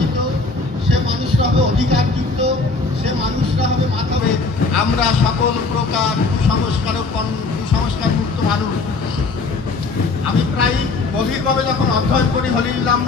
শিক্ষিত, সে মানুষরা হবে অধিকারযুক্ত, সে মানুষরা হবে মাথা। আমরা সকল প্রকার কুসংস্কার মুক্ত মানুষ। আমি প্রায় গভীরভাবে যখন অধ্যয়ন করি হলিল্লাম